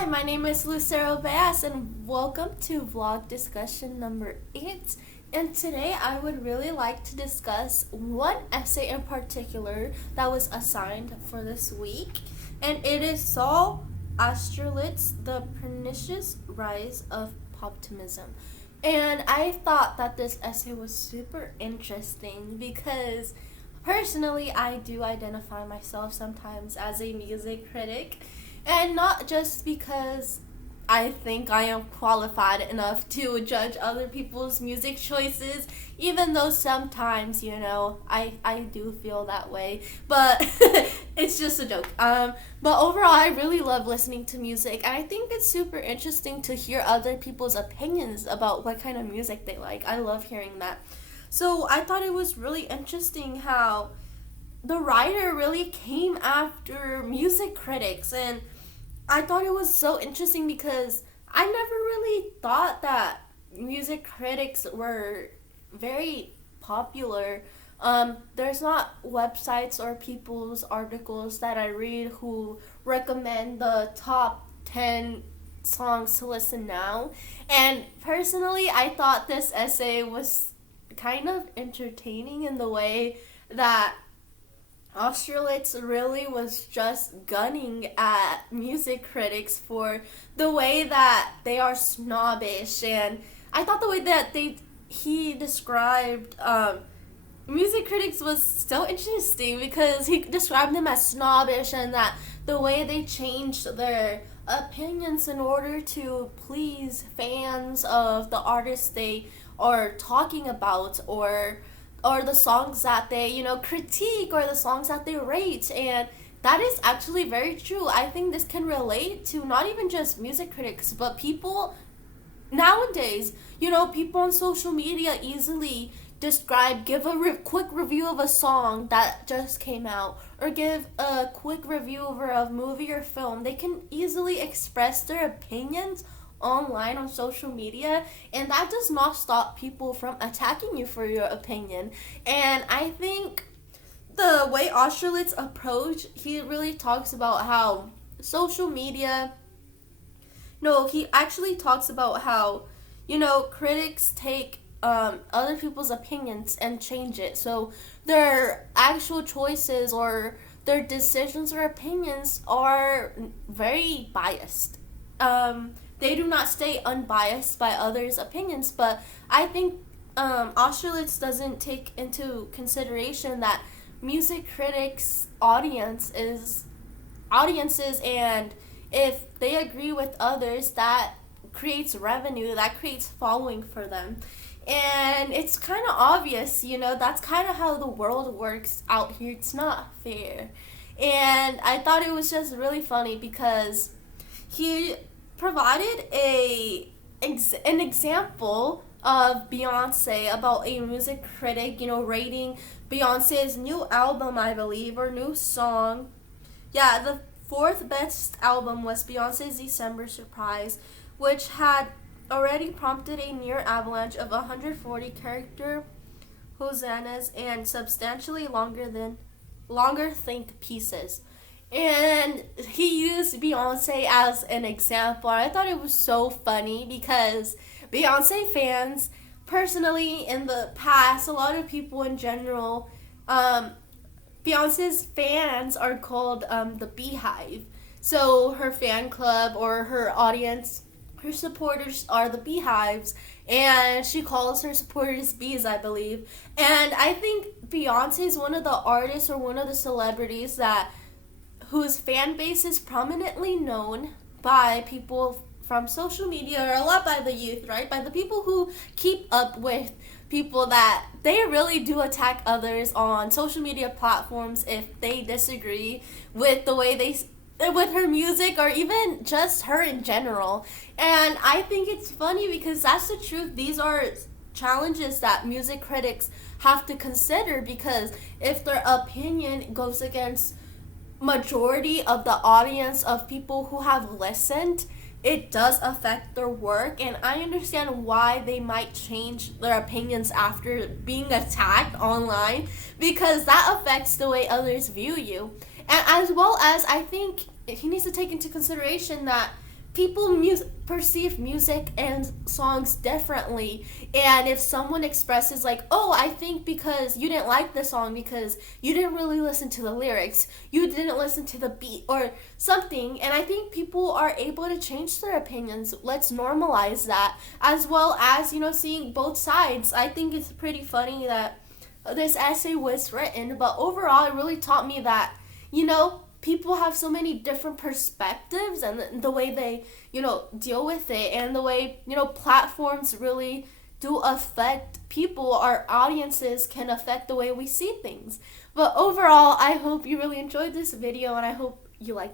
Hi, my name is Lucero Bass, and welcome to vlog discussion number 8. And today I would really like to discuss one essay in particular that was assigned for this week, and it is Saul Austerlitz, The Pernicious Rise of Optimism. And I thought that this essay was super interesting because personally I do identify myself sometimes as a music critic, and not just because I think I am qualified enough to judge other people's music choices, even though sometimes, I do feel that way. But it's just a joke. But overall, I really love listening to music, and I think it's super interesting to hear other people's opinions about what kind of music they like. I love hearing that. So I thought it was really interesting how the writer really came after music critics, and I thought it was so interesting because I never really thought that music critics were very popular. There's not websites or people's articles that I read who recommend the top 10 songs to listen now. And personally, I thought this essay was kind of entertaining in the way that Austerlitz really was just gunning at music critics for the way that they are snobbish, and I thought the way that he described music critics was so interesting because he described them as snobbish and that the way they changed their opinions in order to please fans of the artists they are talking about, or the songs that they critique, or the songs that they rate. And that is actually very true. I think this can relate to not even just music critics, but people nowadays. People on social media easily give a quick review of a song that just came out, or give a quick review over a movie or film. They can easily express their opinions online on social media, and that does not stop people from attacking you for your opinion. And I think the way Austerlitz approach, he really talks about how social media, no, he actually talks about how critics take other people's opinions and change it, so their actual choices or their decisions or opinions are very biased. They do not stay unbiased by others' opinions, but I think Austerlitz doesn't take into consideration that music critics' audiences, and if they agree with others, that creates revenue, that creates following for them. And it's kind of obvious, that's kind of how the world works out here. It's not fair. And I thought it was just really funny because he provided an example of Beyonce, about a music critic, rating Beyonce's new album, I believe, or new song. Yeah, the fourth best album was Beyonce's December Surprise, which had already prompted a near avalanche of 140 character hosannas and substantially longer think pieces. And he used Beyonce as an example. I thought it was so funny because Beyonce fans, personally, in the past, a lot of people in general, Beyonce's fans are called the Beehive. So her fan club or her audience, her supporters are the Beehives, and she calls her supporters bees, I believe. And I think Beyonce is one of the artists or one of the celebrities whose fan base is prominently known by people from social media, or a lot by the youth, right? By the people who keep up with people that they really do attack others on social media platforms if they disagree with the way with her music, or even just her in general. And I think it's funny because that's the truth. These are challenges that music critics have to consider, because if their opinion goes against majority of the audience of people who have listened, it does affect their work. And I understand why they might change their opinions after being attacked online, because that affects the way others view you. And as well as, I think he needs to take into consideration that people perceive music and songs differently, and if someone expresses like, oh, I think because you didn't like the song because you didn't really listen to the lyrics, you didn't listen to the beat or something, and I think people are able to change their opinions. Let's normalize that, as well as, seeing both sides. I think it's pretty funny that this essay was written, but overall it really taught me that, people have so many different perspectives, and the way they, deal with it, and the way, platforms really do affect people. Our audiences can affect the way we see things. But overall, I hope you really enjoyed this video, and I hope you like